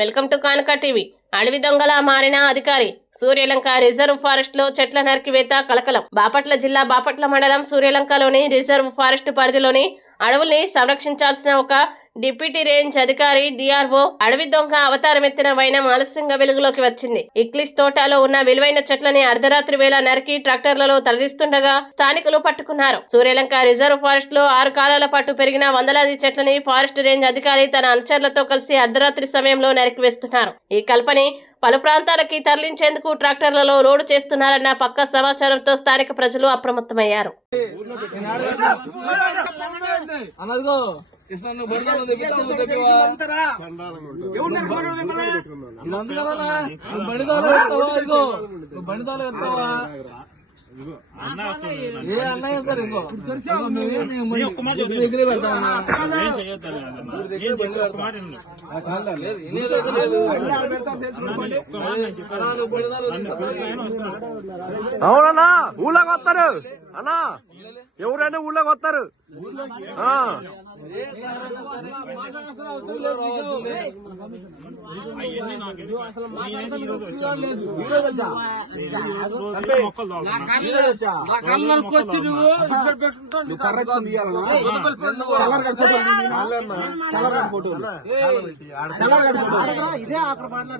Welcome to Kanaka TV. అడవి దొంగలా మారిన అధికారి సూర్యలంక రిజర్వ్ ఫారెస్ట్లో చెట్ల నరికివేత కలకలం. బాపట్ల జిల్లా బాపట్ల మండలం సూర్యలంకలోని రిజర్వ్ ఫారెస్ట్ పరిధిలోని అడవుల్ని సంరక్షించాల్సిన ఒక డిప్యూటీ రేంజ్ అధికారి డిఆర్ఓ అడవి దొంగ అవతారమెత్తిన వైనం ఆలస్యంగా వెలుగులోకి వచ్చింది. ఇక్లిస్ తోటలో ఉన్న విలువైన చెట్లని అర్ధరాత్రి వేళ నరికి ట్రాక్టర్లలో తరలిస్తుండగా స్థానికులు పట్టుకున్నారు. సూర్యలంక రిజర్వ్ ఫారెస్ట్లో ఆరు కాలాల పాటు పెరిగిన వందలాది చెట్లని ఫారెస్ట్ రేంజ్ అధికారి తన అనుచరులతో కలిసి అర్ధరాత్రి సమయంలో నరికివేస్తున్నారు ఈ కల్పని పలు ప్రాంతాలకి తరలించేందుకు ట్రాక్టర్లలో లోడు చేస్తున్నారన్న పక్క సమాచారంతో స్థానిక ప్రజలు అప్రమత్తమయ్యారు. కదా ఏ అన్నయ్య సార్ ముందు- దగ్గరే దగ్గరే బండి? అవునన్నా ఊళ్ళోకి వస్తారు. అన్నా. ఎవరైనా ఊళ్ళోకి వస్తారు.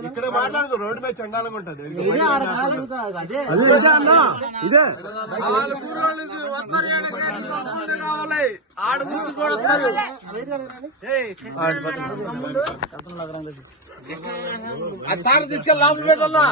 ఇక్కడ మాట్లాడదు రోడ్డు మీద చండాలంగా ఉంటది. ఇదే. కావాలి ఆడ ఆ తీసుకెళ్ళి లోపల పెట్టాలా